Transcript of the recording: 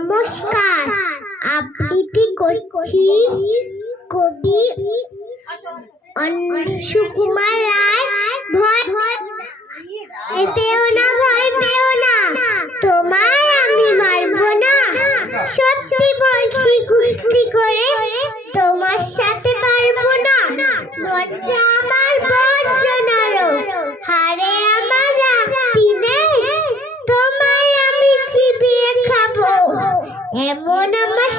নমস্কার, আবৃত্তি করছি কবি সুকুমার রায়। ভয় পেও না, ভয় পেও না, তোমায় আমি মারবো না। সত্যি বলছি, কুস্তি করে তোমার সাথে পারবো না। লজ্জা আমার বজ্জনারো, হারে আমার রাখতি নেই, তোমায় আমি চিবিয়ে খাবো, এমন আমার